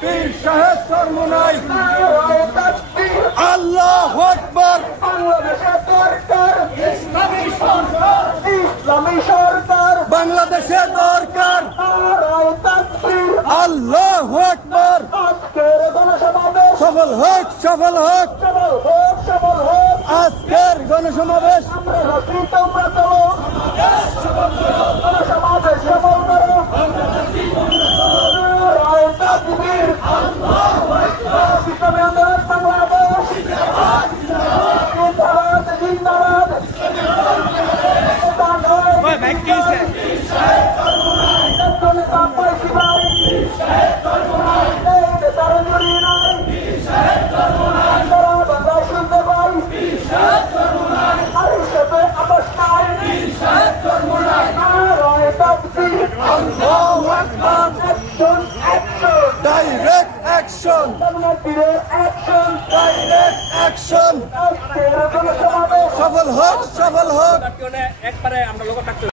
পীর সাহেব চরমোনাই আল্লাহু আকবার। ইসলামী সরকার বাংলাদেশে দরকার আল্লাহু আকবার। সফল হোক সফল হোক আজকের গণসমাবেশ। Direct action! Direct action! সফল হোক সফল হোক।